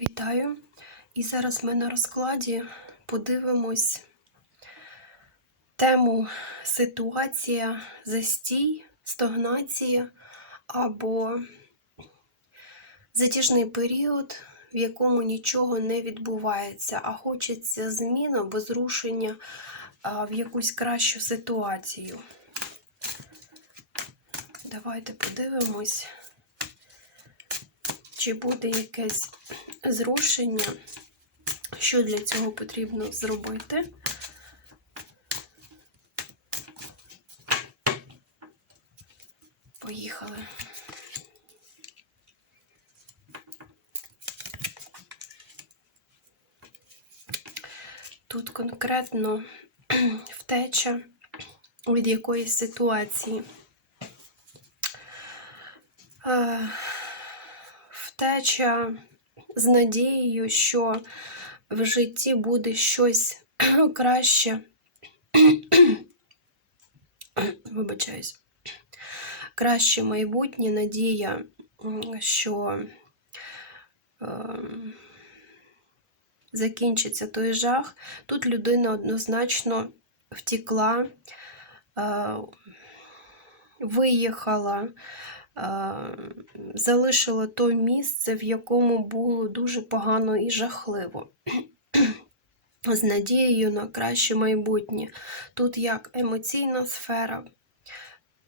Вітаю! І зараз ми на розкладі подивимось тему ситуація, застій, стагнація або затяжний період, в якому нічого не відбувається, а хочеться змін або зрушення в якусь кращу ситуацію. Давайте подивимось чи буде якесь зрушення, що для цього потрібно зробити. Поїхали. Тут конкретно втеча від якоїсь ситуації. Втеча з надією, що в житті буде щось краще. Вибачаюсь. Краще майбутнє надія, що е, закінчиться той жах. Тут людина однозначно втекла, е, виїхала, е, залишила то місце, в якому було дуже погано і жахливо. З надією на краще майбутнє. Тут як емоційна сфера,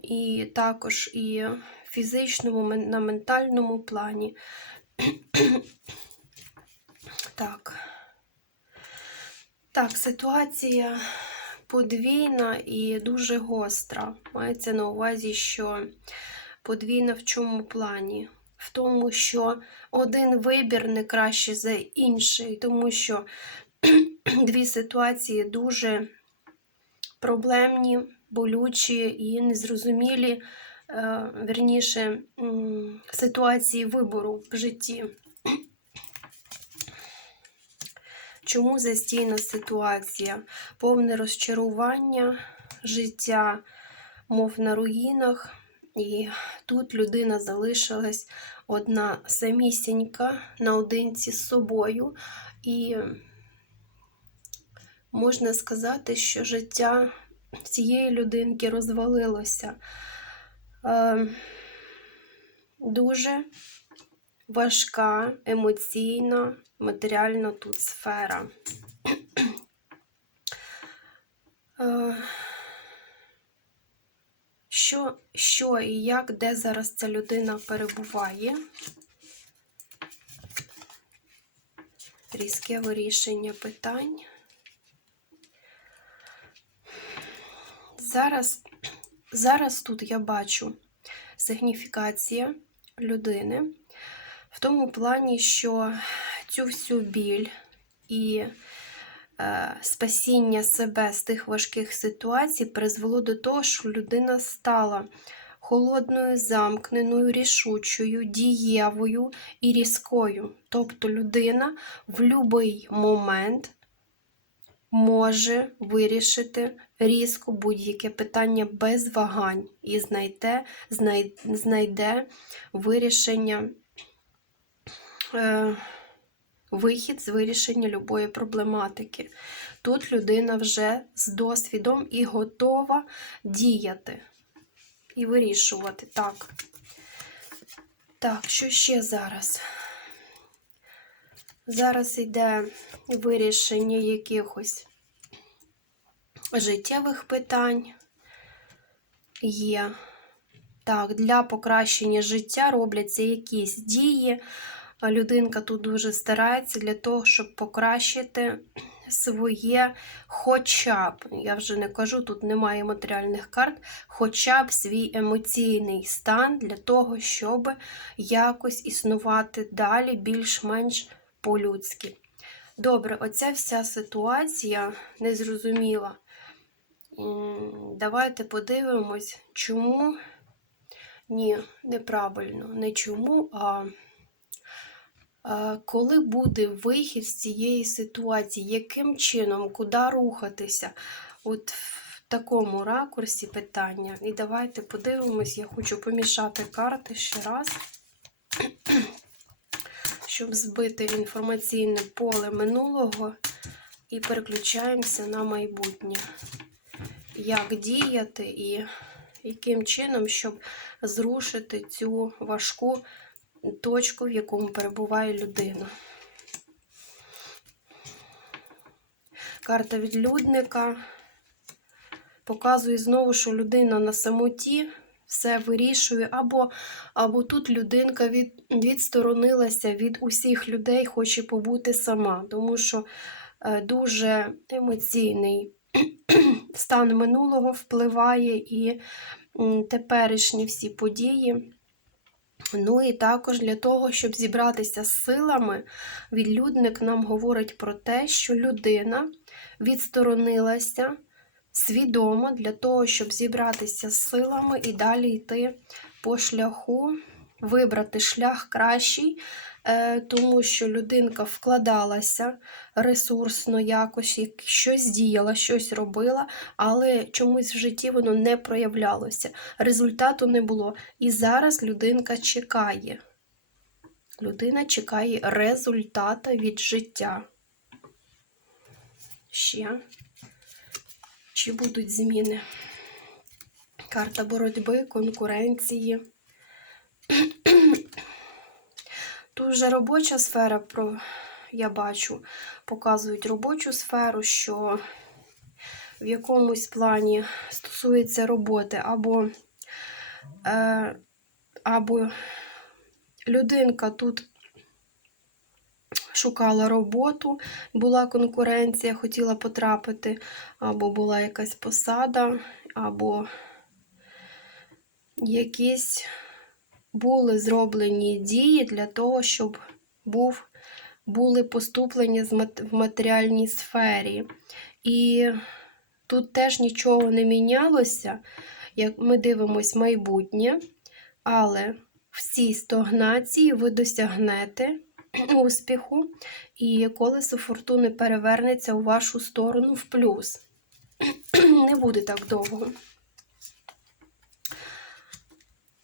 і також і фізичному, на ментальному плані. Так. Так, ситуація подвійна і дуже гостра. Мається на увазі, що подвійна в чому плані? В тому, що один вибір не краще за інший, тому що дві ситуації дуже проблемні, болючі і незрозумілі, е, верніше, ситуації вибору в житті. Чому застійна ситуація? Повне розчарування життя, мов на руїнах, і тут людина залишилась одна самісінька наодинці з собою, і можна сказати, що життя цієї людинки розвалилося. Е, дуже важка, емоційна, матеріальна тут сфера. Е, Що, що і як, де зараз ця людина перебуває? Різке вирішення питань. Зараз, зараз тут я бачу сигніфікація людини в тому плані, що цю всю біль і спасіння себе з тих важких ситуацій призвело до того, що людина стала холодною, замкненою, рішучою, дієвою і різкою. Тобто людина в будь-який момент може вирішити різко будь-яке питання без вагань і знайде, знайде вирішення, е, вихід з вирішення любої проблематики. Тут людина вже з досвідом і готова діяти і вирішувати. Так. Так, що ще зараз? Зараз йде вирішення якихось життєвих питань. Є. Так, для покращення життя робляться якісь дії. Людинка тут дуже старається для того, щоб покращити своє, хоча б, я вже не кажу, тут немає матеріальних карт, хоча б свій емоційний стан для того, щоб якось існувати далі більш-менш по-людськи. Добре, оця вся ситуація незрозуміла. Давайте подивимось, чому. Ні, неправильно, не чому, а коли буде вихід з цієї ситуації, яким чином, куди рухатися? От в такому ракурсі питання. І давайте подивимось, я хочу помішати карти ще раз, щоб збити інформаційне поле минулого і переключаємося на майбутнє. Як діяти і яким чином, щоб зрушити цю важку точку, в якому перебуває людина. Карта відлюдника показує знову, що людина на самоті все вирішує, або, або тут людинка від, відсторонилася від усіх людей, хоче побути сама, тому що е, дуже емоційний стан минулого впливає і теперішні всі події. Ну і також для того, щоб зібратися з силами, відлюдник нам говорить про те, що людина відсторонилася свідомо для того, щоб зібратися з силами і далі йти по шляху, вибрати шлях кращий, е, тому що людинка вкладалася ресурсно якось, щось діяла, щось робила, але чомусь в житті воно не проявлялося. Результату не було. І зараз людинка чекає. Людина чекає результата від життя. Ще. Чи будуть зміни? Карта боротьби, конкуренції. Тут вже робоча сфера, про, я бачу, показують робочу сферу, що в якомусь плані стосується роботи, або, е, або людинка тут шукала роботу, була конкуренція, хотіла потрапити, або була якась посада, або якісь були зроблені дії для того, щоб був, були поступлення в матеріальній сфері. І тут теж нічого не мінялося, як ми дивимось майбутнє, але в цій стогнації ви досягнете успіху, і колесо фортуни перевернеться у вашу сторону в плюс. Не буде так довго.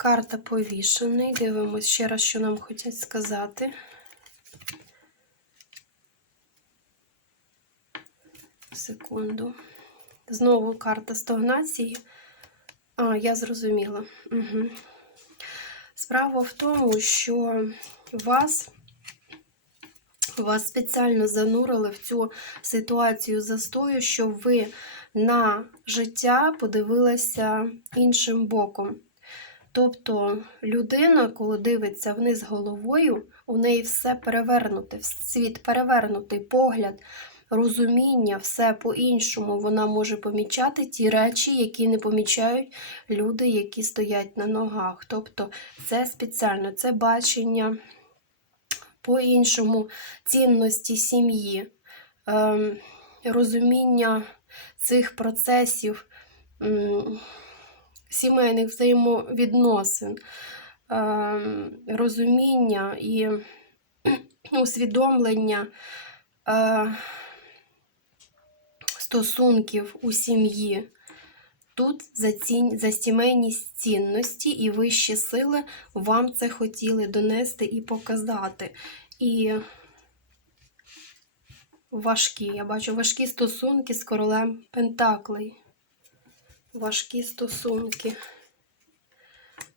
Карта повішений. Дивимось ще раз, що нам хочуть сказати. Секунду. Знову карта стогнації. А, я зрозуміла. Угу. Справа в тому, що вас, вас спеціально занурили в цю ситуацію застою, щоб ви на життя подивилися іншим боком. Тобто людина, коли дивиться вниз головою, у неї все перевернуте, світ перевернутий погляд, розуміння, все по-іншому. Вона може помічати ті речі, які не помічають люди, які стоять на ногах. Тобто це спеціально, це бачення по-іншому цінності сім'ї, ем, розуміння цих процесів. Сімейних взаємовідносин, ем, розуміння і усвідомлення е, стосунків у сім'ї. Тут за, цінь, за сімейність цінності і вищі сили вам це хотіли донести і показати. І важкі, я бачу важкі стосунки з королем Пентаклей важкі стосунки,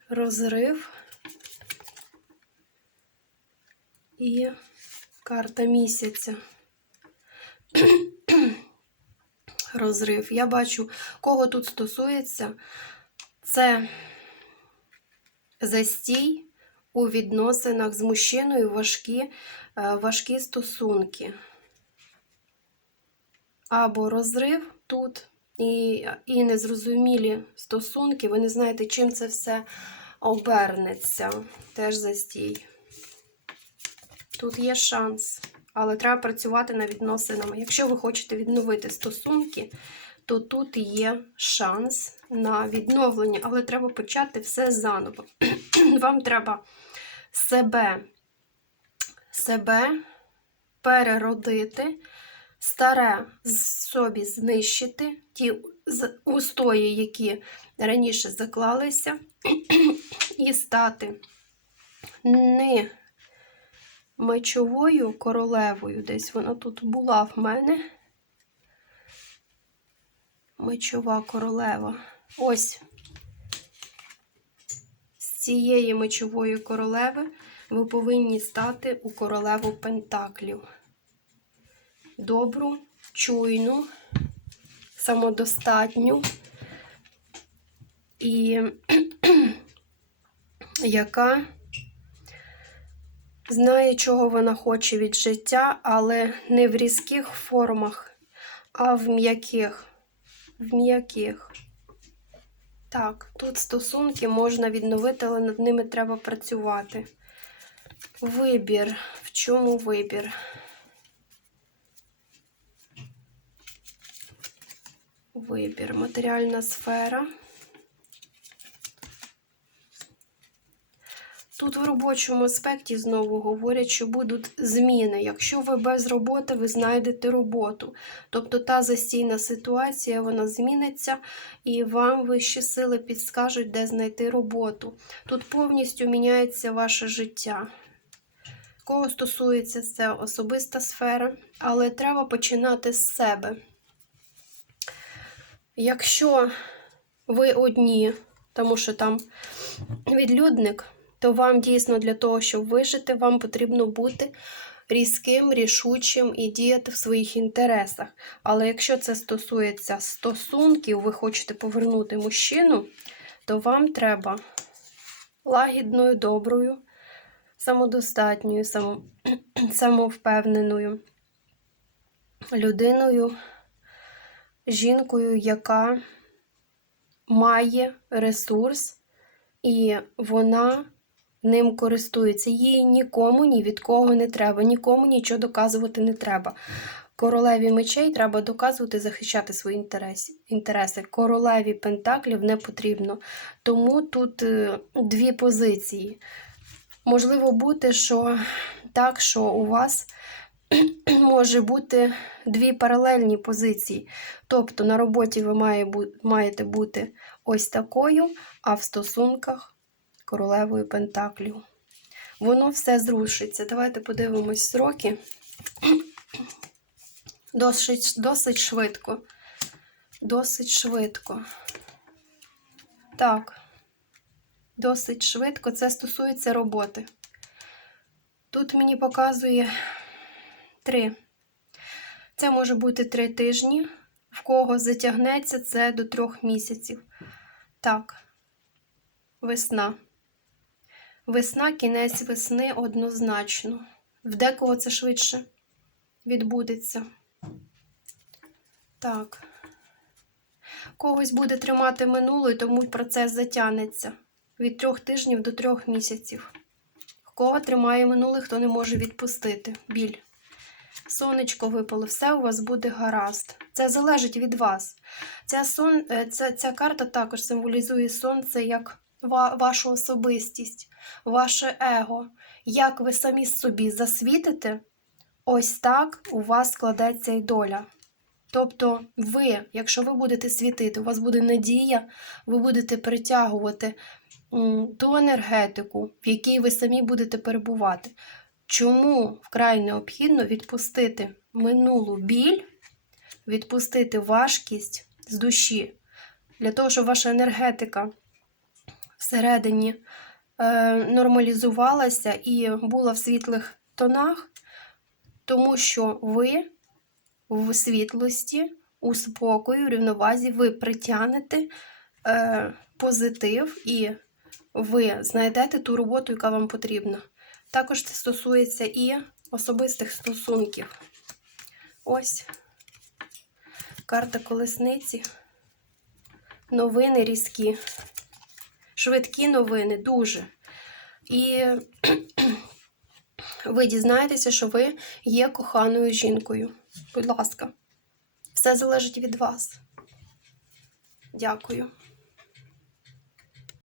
розрив і карта місяця. Розрив. Я бачу, кого тут стосується, це застій у відносинах з мужчиною важкі, е, важкі стосунки. Або розрив тут і, і незрозумілі стосунки, ви не знаєте, чим це все обернеться. Теж застій. Тут є шанс, але треба працювати над відносинами. Якщо ви хочете відновити стосунки, то тут є шанс на відновлення, але треба почати все заново. Вам треба себе, себе переродити старе собі знищити ті устої, які раніше заклалися, і стати не мечовою королевою. Десь вона тут була в мене. Мечова королева. Ось. З цієї мечової королеви ви повинні стати у королеву Пентаклів. Добру, чуйну, самодостатню і яка знає, чого вона хоче від життя, але не в різких формах, а в м'яких. В м'яких. Так, тут стосунки можна відновити, але над ними треба працювати. Вибір. В чому вибір? Вибір. Матеріальна сфера. Тут в робочому аспекті знову говорять, що будуть зміни. Якщо ви без роботи, ви знайдете роботу. Тобто та застійна ситуація вона зміниться, і вам вищі сили підскажуть, де знайти роботу. Тут повністю міняється ваше життя. Кого стосується це особиста сфера, але треба починати з себе. Якщо ви одні, тому що там відлюдник, то вам дійсно для того, щоб вижити, вам потрібно бути різким, рішучим і діяти в своїх інтересах. Але якщо це стосується стосунків, ви хочете повернути мужчину, то вам треба лагідною, доброю, самодостатньою, само, самовпевненою людиною, жінкою, яка має ресурс, і вона ним користується. Їй нікому ні від кого не треба, нікому нічого доказувати не треба. Королеві мечей треба доказувати, захищати свої інтереси. Королеві пентаклів не потрібно. Тому тут е, дві позиції. Можливо бути, що так, що у вас може бути дві паралельні позиції. Тобто на роботі ви має маєте бути ось такою, а в стосунках королевою Пентаклів. Воно все зрушиться. Давайте подивимось сроки. Досить, досить швидко. Досить швидко. Так. Досить швидко. Це стосується роботи. Тут мені показує три. Це може бути три тижні. В кого затягнеться це до трьох місяців. Так, весна. Весна, кінець весни однозначно. В декого це швидше відбудеться. Так. Когось буде тримати минуле, тому процес затягнеться від трьох тижнів до трьох місяців. Кого тримає минуле, хто не може відпустити. Біль. Сонечко випало, все у вас буде гаразд. Це залежить від вас. Ця, сон, е, ця, ця карта також символізує сонце як ва, вашу особистість, ваше его. Як ви самі собі засвітите, ось так у вас складеться і доля. Тобто, ви, якщо ви будете світити, у вас буде надія, ви будете притягувати ту енергетику, в якій ви самі будете перебувати. Чому вкрай необхідно відпустити минулу біль, відпустити важкість з душі, для того, щоб ваша енергетика всередині е, нормалізувалася і була в світлих тонах, тому що ви в світлості, у спокою, в рівновазі, ви притягнете е, позитив і ви знайдете ту роботу, яка вам потрібна. Також це стосується і особистих стосунків. Ось карта колесниці. Новини різкі. Швидкі новини, дуже. І ви дізнаєтеся, що ви є коханою жінкою. Будь ласка, все залежить від вас. Дякую.